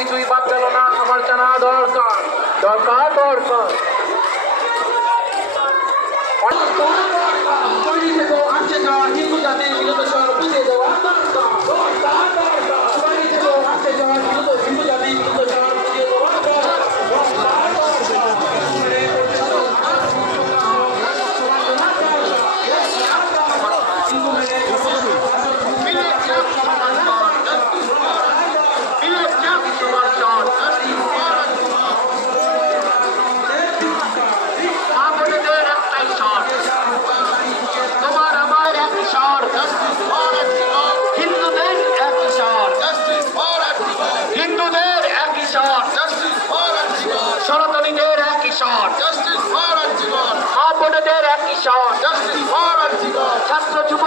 কিছুই বাদ গেল না আমার জানা দরকার দরকার দরকার। তৈরি থেকে আটকে যাওয়া হিন্দু জাতির বিরুদ্ধে সরব দেওয়া দরকার দরকার। Honor that as he shall. Justice, honor to God. Testament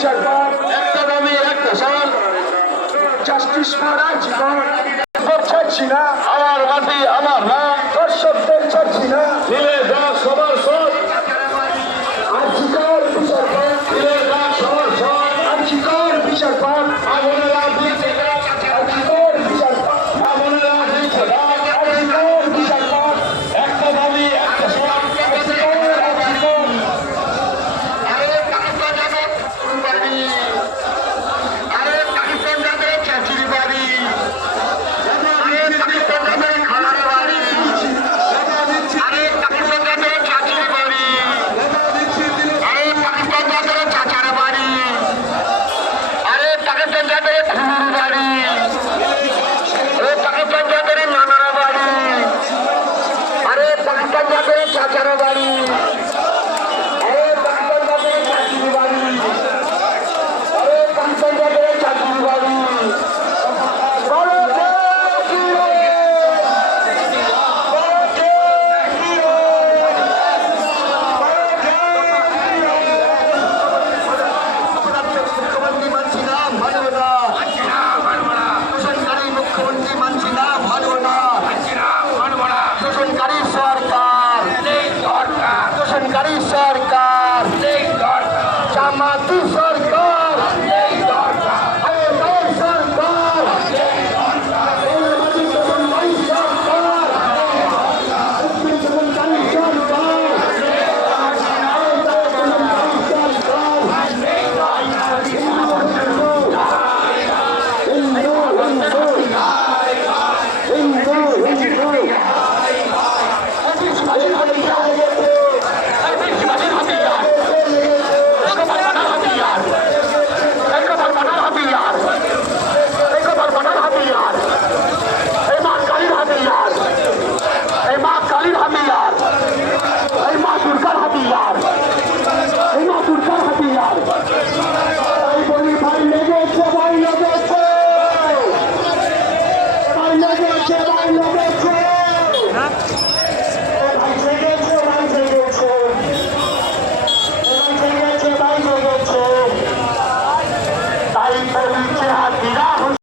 সরকার একটা দাবি একটা সওয়াল জাস্টিস করা জীবন করছে না আমার মাটি আমার রায় সাজানো বাড়ি। Sorry.